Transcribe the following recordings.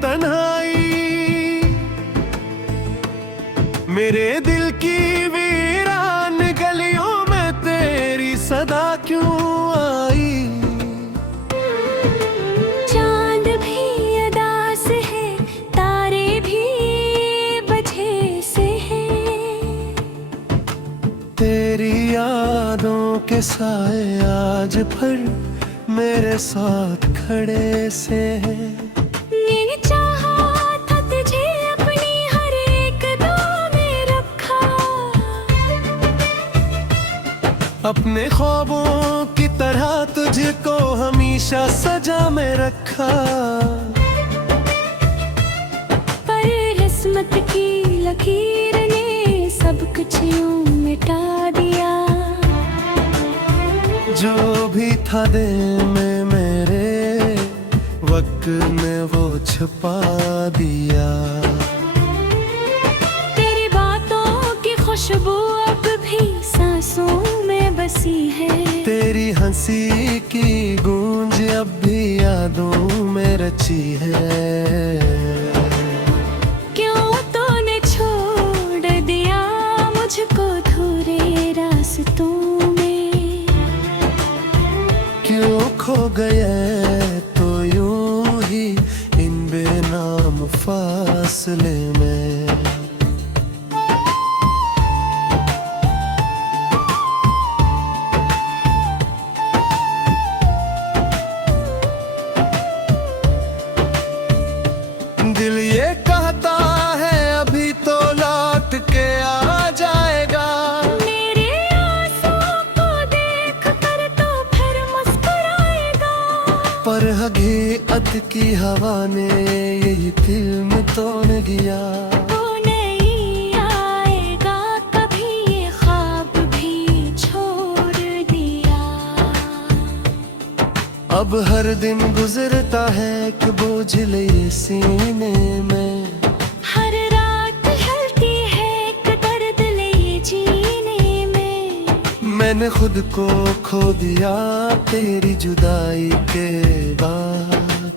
तन्हाई, मेरे दिल की वीरान गलियों में तेरी सदा क्यों आई। चांद भी अदास है, तारे भी बजे से हैं, तेरी यादों के साए आज भर मेरे साथ खड़े से हैं। मैंने चाहा था तुझे अपनी हर एक दुआ में रखा, अपने ख्वाबों की तरह तुझको हमेशा सजा में रखा। पर किस्मत की लकीर ने सब कुछ यूं मिटा दिया। जो भी था दिल में मेरे, वक्त ने वो छुपा दिया। तेरी बातों की खुशबू अब भी सांसों में बसी है, तेरी हंसी की गूंज अब भी यादों में रची है। क्यों तूने छोड़ दिया मुझको अधूरे रास्तों में, क्यों खो गए तो यूं ही इन बेनाम फासले में। दिल ये कहता है अभी तो लौट के आ जाएगा, मेरे आंसुओं को देख कर तो फिर मुस्कुराएगा। पर हकीकत की हवा ने यही दिल में तोड़ दिया। वो नहीं आएगा कभी, ये ख्वाब भी छोड़ दिया। अब हर दिन गुजरता है कि बोझ ले सीने में, हर रात हलती है एक दर्द ले जीने में। मैंने खुद को खो दिया तेरी जुदाई के बाद।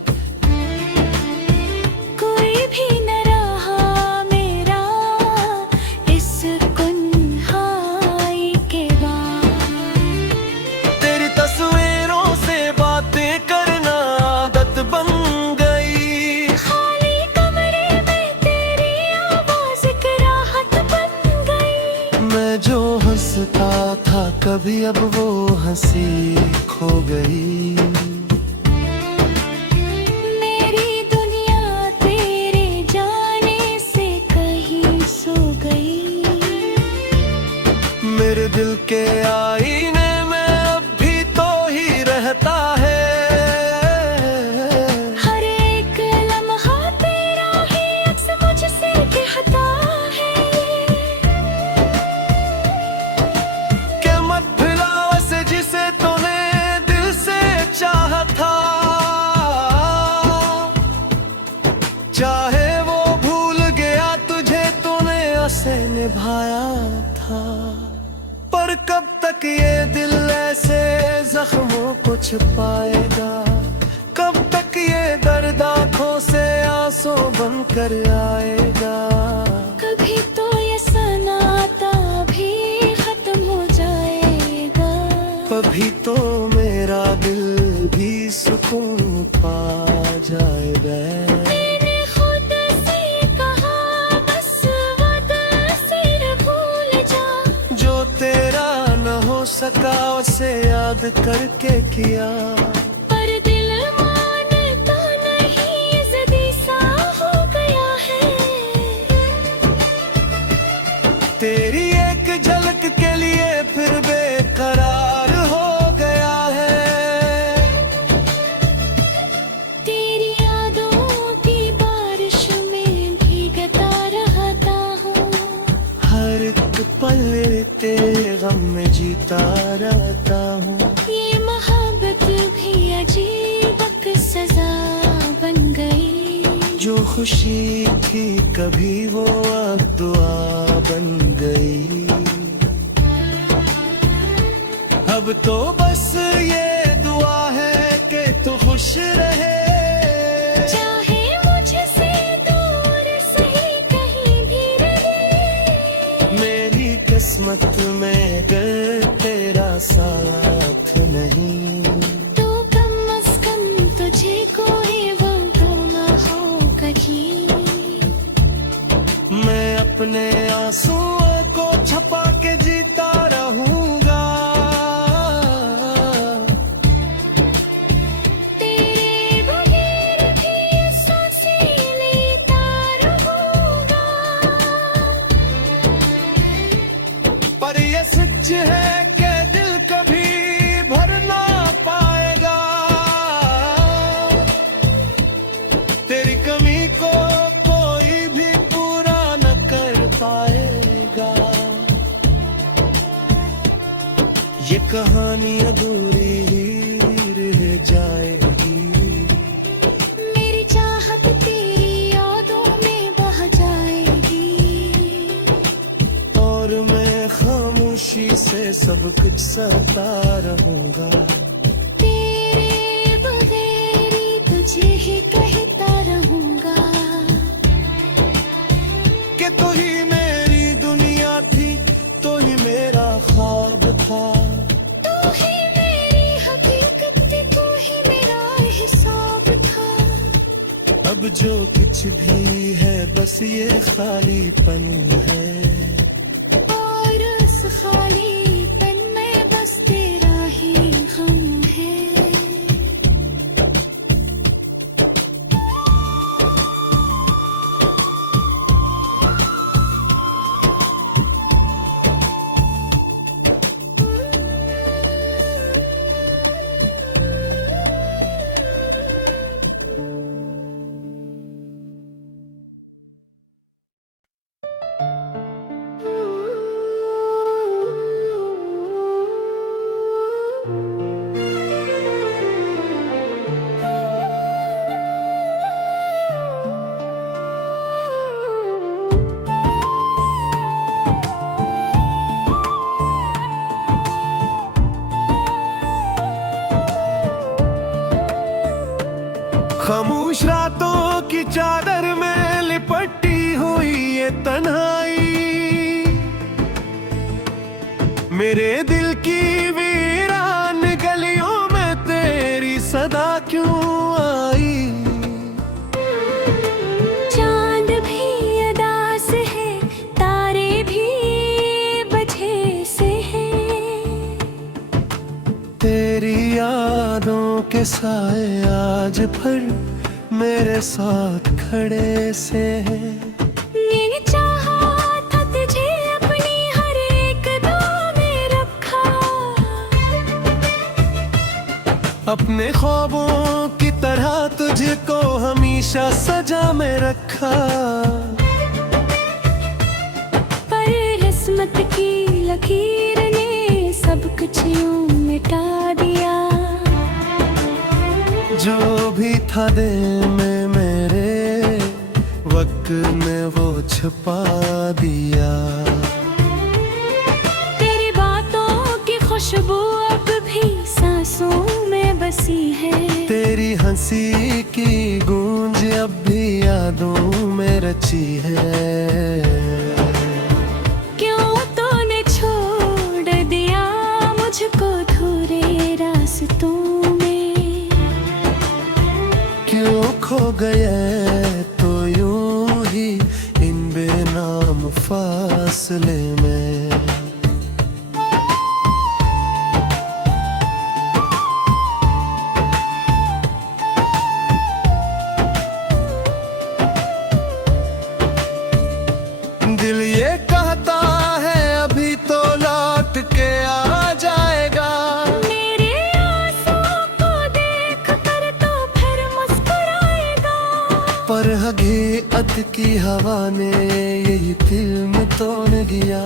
कोई भी न रहा मेरा इस कुन्हाई के बाद। तेरी तस्वीरों से बातें करना आदत बन गई, खाली कमरे में तेरी आवाज एक राहत बन गई। मैं जो हंसता था कभी अब वो हंसी खो गई। मेरी दुनिया तेरे जाने से कहीं सो गई। मेरे दिल के आईने में अब भी तो ही रहता है, हर एक लम्हा तेरा ही अक्स मुझसे कहता है। कि मत भुलाओ से जिसे तूने दिल से चाहा था, चाहे वो भूल गया तुझे तूने ऐसे निभाया था। पर कब तक ये दिल ऐसे जख्मों को छुपाएगा, कब तक ये दर्द आंखों से आंसू बन कर आएगा। कभी तो ये सनाता भी खत्म हो जाएगा, कभी तो मेरा दिल भी सुकून पा जाएगा। मैंने खुद से कहा बस वादा सिर भूल जा, जो तेरा न हो सका उसे याद करके किया। पर दिल मानता नहीं, ज़िद्दी सा हो गया है। तेरी एक झलक के लिए फिर बेकरार हो गया है। तेरी यादों की बारिश में भीगता रहता हूँ, हर एक पल तेरे गम में जीता रहता हूँ। ये मोहब्बत भी अजीब एक सजा बन गई। जो खुशी थी कभी वो अब दुआ बन गई। अब तो बस ये दुआ है कि तू खुश रहे, चाहे मुझसे किस्मत में अगर तेरा साथ नहीं, तो कम अज कम तुझे कोई वो ना हो कहीं। मैं अपने आंसुओं को छुपा के जीता रहूंगा। तेरे बगैर भी सांसें लेता रहूंगा। पर ये सच है कि दिल कभी भर ना पाएगा तेरी कमी को कोई भी पूरा न कर पाएगा। ये कहानी अधूरी ही रह जाएगी। मेरी चाहत तेरी यादों में बह जाएगी। और मैं खामोशी से सब कुछ सहता रहूंगा। तेरे बगैर ही तुझे ही कहता रहूंगा। कि तू ही मेरी दुनिया थी, तू ही मेरा ख्वाब था। तू ही मेरी हकीकत थी, तू ही मेरा हिसाब था। अब जो कुछ भी है बस ये खालीपन है। और उस खालीपन में बस तेरा ही गम है। खामोश रातों की चादर में लिपटी हुई ये तन्हाई, मेरे दिल की वीरान गलियों में तेरी सदा क्यों आई। चांद भी अदास है, तारे भी बजे से हैं। तेरी यादों के साए आज भर मेरे साथ खड़े से हैं। मैंने चाहा था तुझे अपनी हर एक दुआ में रखा। अपने ख्वाबों की तरह तुझको हमेशा सजा में रखा। पर किस्मत की लकीर ने सब कुछ यूं मिटा दिया। जो भी था दिल में मेरे वक्त ने वो छुपा दिया। तेरी बातों की खुशबू अब भी सांसों में बसी है। तेरी हंसी की गूंज अब भी यादों में रची है। क्यों तूने छोड़ दिया मुझको अधूरे रास्तों में। क्यों खो गए तो यूं ही इन बेनाम फासले में। दिल ये कहता है अभी तो लौट के आ जाएगा। मेरे आंसुओं को देख कर तो फिर मुस्कुराएगा। पर हकीकत की हवा ने यही फिल्म तोड़ दिया।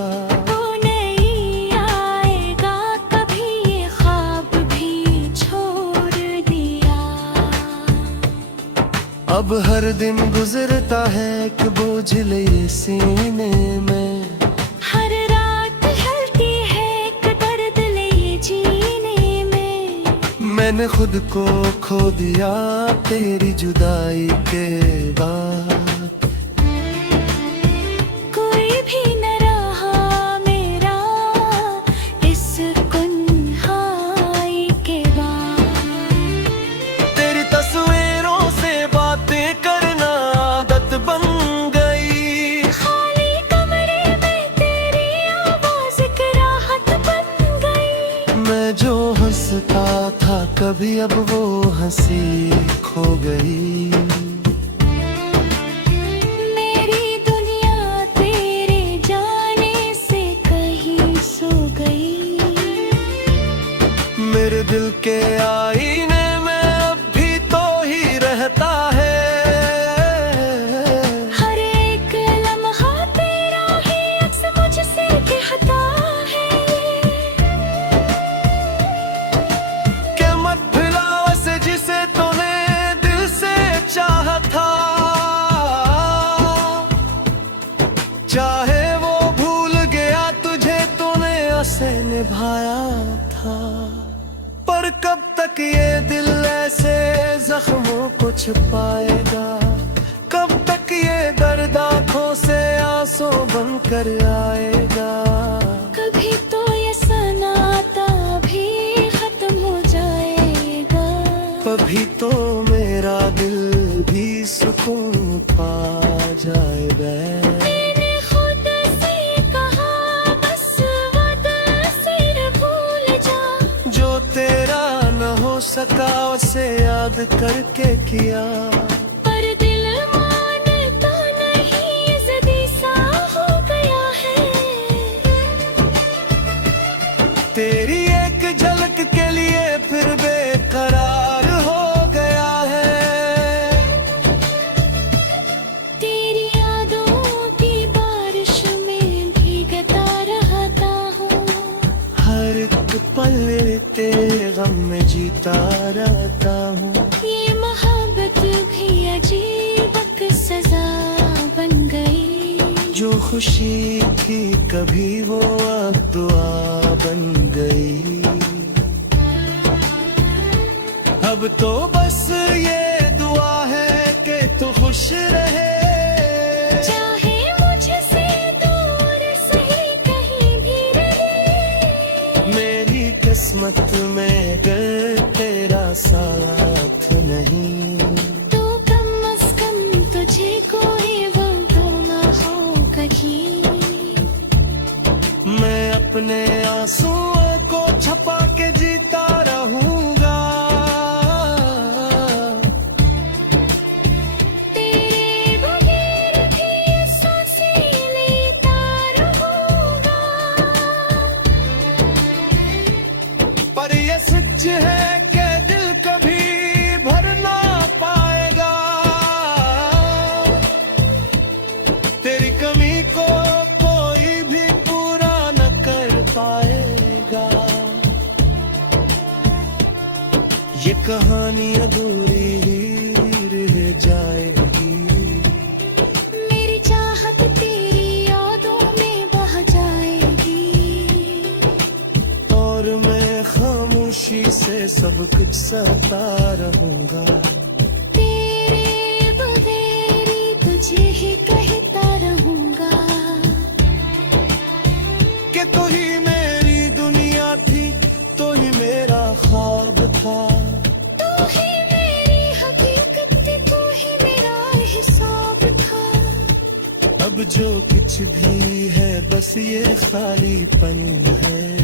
तू नहीं आएगा कभी, ये ख्वाब भी छोड़ दिया। अब हर दिन गुजरता है कि बोझ ले सीने में। हर रात हलती है एक दर्द ले जीने में। मैंने खुद को खो दिया तेरी जुदाई के बाद। कोई भी न रहा मेरा बन गई। खाली कमरे में तेरी आवाज एक राहत बन गई। मैं जो हंसता था कभी अब वो हंसी खो गई। मेरी दुनिया तेरे जाने से कहीं सो गई। मेरे दिल के आईने में अब भी तो ही रहता है। हर एक लम्हा तेरा ही अक्स मुझसे कहता है कि मत भुलाओ से जिसे तूने दिल से चाहा था। चाहे वो भूल गया तुझे तूने ऐसे निभाया था। पर कब तक ये दिल ऐसे जख्मों को छुपाएगा। कब तक ये दर्द आंखों से आंसू बन कर आएगा। कभी तो ये सनाता भी खत्म हो जाएगा। कभी तो मेरा दिल भी सुकून पा जाएगा। मैंने खुद से कहा बस वादा सिर भूल जा। जो तेरा न हो सका उसे याद करके किया। पर दिल मानता नहीं ज़िद्दी सा हो गया है। तेरी एक झलक के लिए फिर बेकरार हो गया है। तेरी यादों की बारिश में भीगता रहता हूँ। हर एक पल तेरे गम में जीता रहता हूँ। ये मोहब्बत भी अजीब एक सजा बन गई। जो खुशी थी कभी वो अब दुआ बन गई। अब तो बस ये दुआ है कि तू खुश रहे। चाहे मुझसे दूर सही कहीं भी रहे। मेरी किस्मत में अगर तेरा साथ नहीं। तो कम अज़ कम तुझे कोई वक़्त ना हो कहीं। मैं अपने आंसुओं को छुपा के जीता रहूंगा। तेरे बगैर भी सांसें लेता रहूंगा। पर ये सच है कि दिल कभी भर ना पाएगा। तेरी कमी को कोई भी पूरा न कर पाएगा। ये कहानी अधूरी ही रह जाएगी। मेरी चाहत तेरी यादों में बह जाएगी। और मैं खामोशी से सब कुछ सहता रहूंगा। तेरे बगैर तुझे ही कहता रहूंगा। कि तू ही मेरी दुनिया थी, तू ही मेरा ख्वाब था। तू ही मेरी हकीकत थी, तू ही मेरा हिसाब था। अब जो कुछ भी है बस ये खालीपन है।